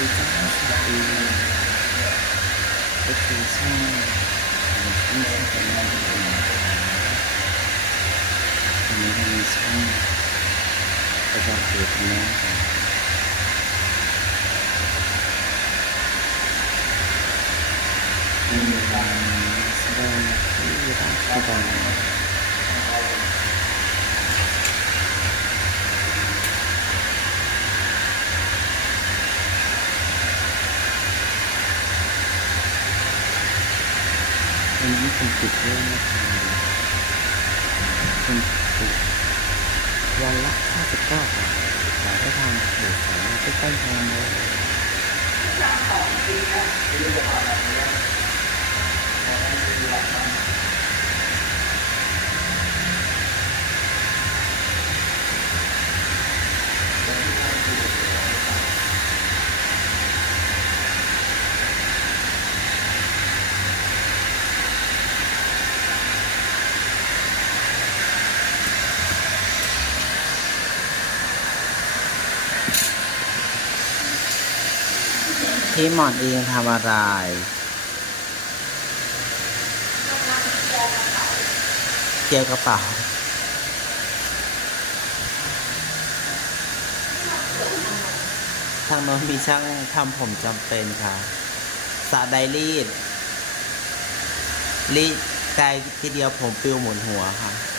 ดีจ้าสวัสดีก็คือช่องนี่ช่องกันนะวันนี้เรามีช่องประจำเกิดนะครับมีการแสดงที่ราชดำ วันนี้เป็นจุดเริ่มนะคะเป็นจุดวันละ59บาทขายได้ทางเพจสามารถใกล้ๆทางเลย พี่หมอนเองทำอะไร เกี่ยวกระเป๋า ทางโน้นมีช่างทำผมจำเป็นค่ะสระไดรีดรีดไกลทีเดียวผมปิวหมุนหัวค่ะ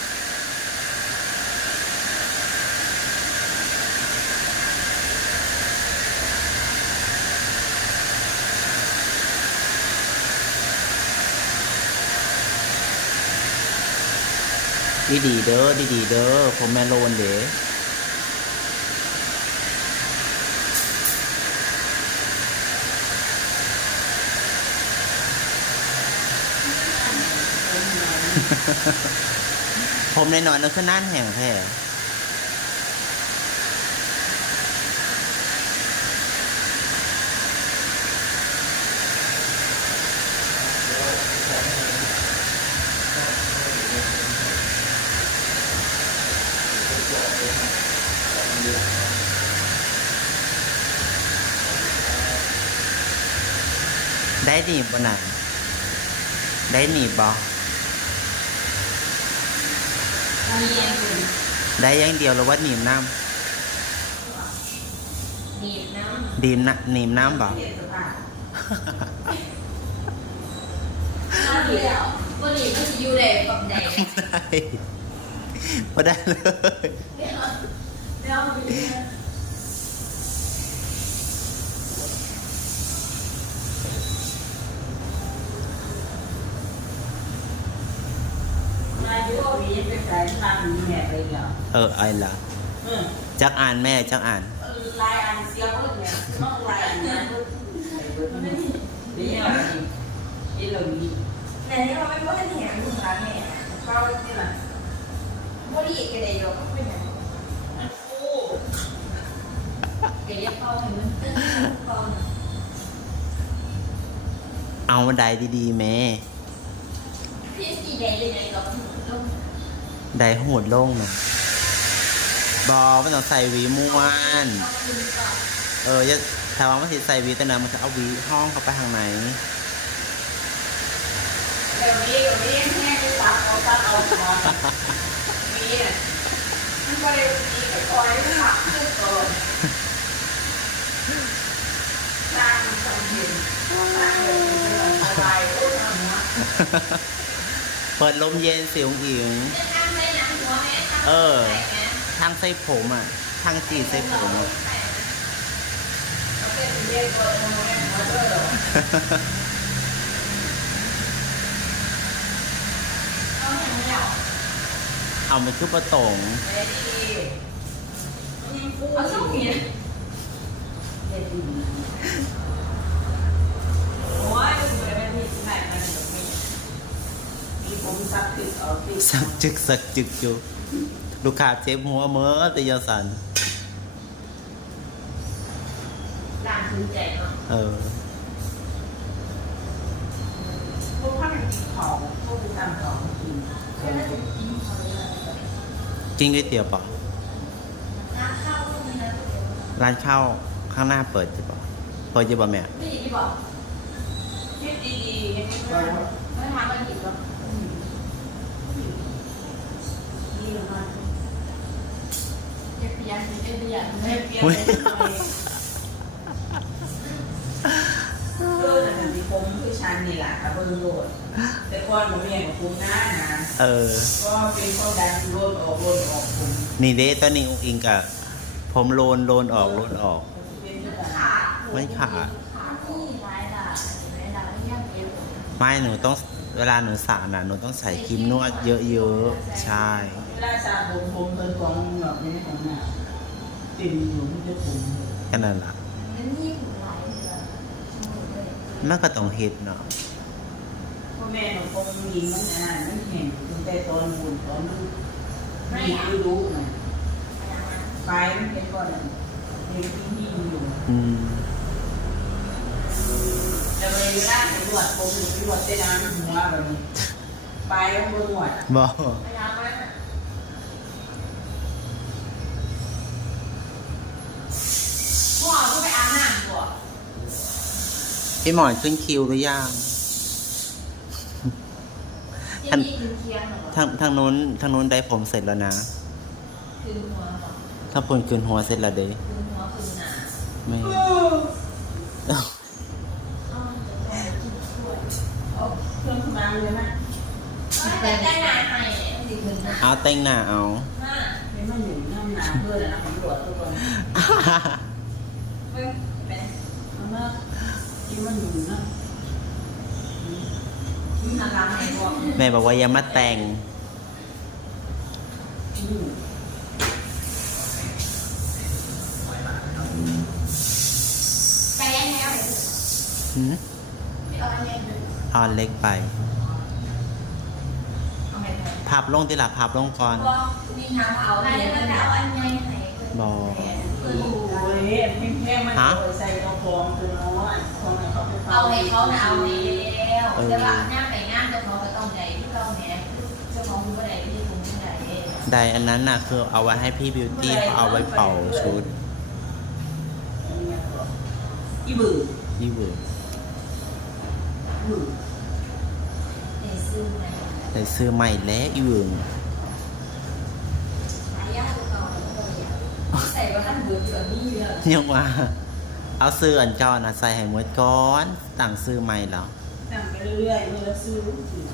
ดีดีๆเด้อดีดีๆเด้อผมแมโลนเด้ผมในหน่อยๆนึกขึ้นนั่นแห่งแท้ ได้หนีบบ่น่ะได้หนีบบ่มีเองคุณได้อยังเดียวหรือว่าหนีบน้หนีบน้ำดีมนะหนีบน้ำบ่ำน้ำเดียววันนี้ก็จะอยู่ในกับใดไม่ได้เลย เดี๋ยวเดี๋ยวมันเป็นยังไงมา เป็นสายทามแม่ไปเหรอเออไอ้ล่ะเออจักอ่านแม่จักอ่านลายอันเสียเพิ่มเนี่ยนอกลายอันนั้นเดี๋ยวนี้อีหลงนี่แต่นี่เราไม่พูดถึงแหงถึงร้านแม่เขาที่ละบริเกเดโยก็เป็นอย่างโอ้เกลียดเข้าถึงมันตึ้งเข้าเอาได้ดีๆแม่พี่สีแดงเลยไงกับลง ไดโหดโล่งนะบอมันต้องใส่หวีม้วน เออจะถ้าว่ามันสิใส่หวีแต่นั้นมันจะเอาหวีห้องเข้าไปทางไหนเดี๋ยวนี้เดี๋ยวนี้แม่ที่ตักเอาตักเอาคอนมีอะมันก็เลยมีแต่คอยหักขึ้นก่อนสร้างสมเด็จสร้างเลยสบายโอ้ทำนะเปิดลมเย็นเสียงอิ๋ว เออใส่ไหมทางใส่ผมอะ ทางจีใส่ผมอะเราเป็นเรียนตัวโมเดลมาด้วยเหรอเอาอย่างนี้เหรอเอาไปชุบประตงเด็ดดีเอาส้มเมียเด็ดดีโอ้ยดูไปเป็นที่ไหนมันแบบนี้มีผมซักติดเอาติดสักจึกสักจึกอยู่ ลูกค้าเจ็บหัวเมื่อแต่ยาสันด่านถึงใจเนาะเออพวกข้าวของพวกตามของกินแค่นั้นเองพอเลยจริงก๋วยเตี๋ยวเปล่ะน้ำข้าวก็มีนะร้านข้าวข้างหน้าเปิดใช่ปะเพอจะบ่แม่ไม่ยินที่บอกคิดดีๆให้มันว่าไม่ทำมันผิดหรอกดีหรื อมันเพยเก็บพยานไม่เปลี่ยนเลยเออแต่มีผมคือชันนี่แหละเบิ่งโลด แต่ก่อนผมเองกับผมนะนะเออ ก็เป็นข้อดันโลดออกโลดออกผมนี่เด้ตอนนี้อุ้งอิงกับผมโลนโลนออกโลนออก เป็นขาดไม่ขาดไหมด่าไม่ยากเย็บไม่หนูต้อง เวลาหนูสระน่ะหนูต้องใส่ครีมนวดเยอะๆ ใช่ เวลาสระผมผมเป็นของหลอกในของหน้าติ่มอยู่มันจะผมแค่นั้นละมันยิ่งหลายเดือนเลยมันก็ต้องเฮ็ดเนาะพ่อแม่ของผมหญิงมันอ่านมันเห็นตั้งแต่ตอนบุญตอนลูกไม่รู้รู้นะไปมันเป็นก่อนเด็กที่นี่อยู่อืม จะไปเวลาไปตรวจผมหรือไปตรวจเส้นน้ำหัวแบบนี้ไปแล้วเบิ่งหมดบอกไปทำไหมพ่อก็ไปอาบน้ำก่อนพี่หมอนขึ้นคิวหรือยังที่นี่คือเที่ยงเหรอทางทางนู้นทางนู้นได้ผมเสร็จแล้วนะคือหัวเหรอถ้าพลคืนหัวเสร็จแล้วเด้คือหัวคือหนาไม่ เครื่องทำงานเลยนะแต่ได้นานให้สิคืนหนาเอาแต่งหน้าเอาห้าไม่มาอยู่น้ำหนาเพื่อนนะผมตรวจทุกคนเว้ยเป็นเอามาที่มันอยู่นะทำร้านไหนบอกแม่บอกว่าอย่ามาแต่งอืมไก่ย่างแห้วหืมไม่เอาอันนี้ ดูเอ่อนเล็กไปเอาไปเลยพับลงที่หลับพับลงก่อนก็มีน้ำเอาอันนี้มันเอาอันใหญ่ไหนบอกโอ้ยแม่มันเอาใส่กระพองคือน้อยของเขาไปเอาให้เขาน่ะเอาแล้วแต่ว่าหน้าไปงานเจ้าของก็ต้องใหญ่ที่เราแหมเจ้าของคุณก็ได้ที่คุณก็ได้เองไดอันนั้นน่ะคือเอาไว้ให้พี่บิวตี้เขาเอาไว้เป่าชุดอีบือยี่เวิร์บือ เดี๋ยวซื้อไหมได้ซื้อใหม่แล้วอีเวิร์หายากกว่าเก่าใส่ว่าท่านเบื่อเจอนี่เลยยังว่า เอาซื้ออันเก่านะใส่ให้หมดก่อนต่างซื้อใหม่แล้วนั่งไปเรื่อยๆเมื่อเราซื้อถือ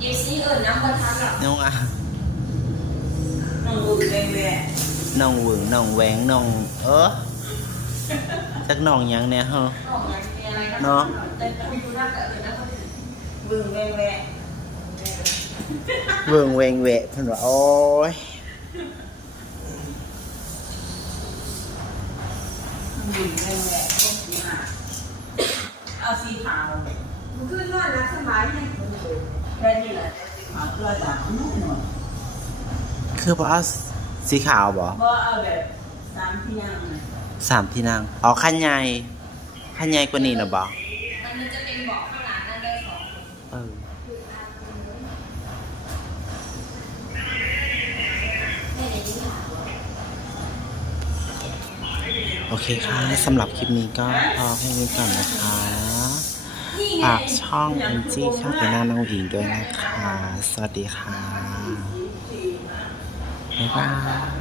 เย็บซี่เอิญน้ำบนทันหรอยังว่าน้องบือแรงแรงน้องหวึงน้องแหวงน้องเออจักน้องหยังเนี่ยเฮ้อออกมามี อะไรก็เนาะแต่คุณดูหน้าเกิดเลยนะบือแรงแรงเบิ่งเวงเวะเพิ่นว่าโอ้ยบือแรงแรงก็สีหาเอาสีขาวมันคือนอนนะสบายยังคุณดูแค่นี้แหละสีขาวตัวด่างนุ่มหน่อยคือบ่เอาสีขาวบ่ก็เอาแบบสามที่นั่งนะสามที่นั่งอ๋อคันใหญ่ คันใหญ่กว่านี้นะบ่มันจะเป็นบาะข้างหลังนั่นได้สองเออโอเคค่ะสำหรับคลิปนี้ก็พอแค่นี้ก่อนนะคะฝากช่องแองจี้ช่องเป็นหน้าน้องอิงด้วยนะคะ สวัสดีค่ะ บ๊ายบาย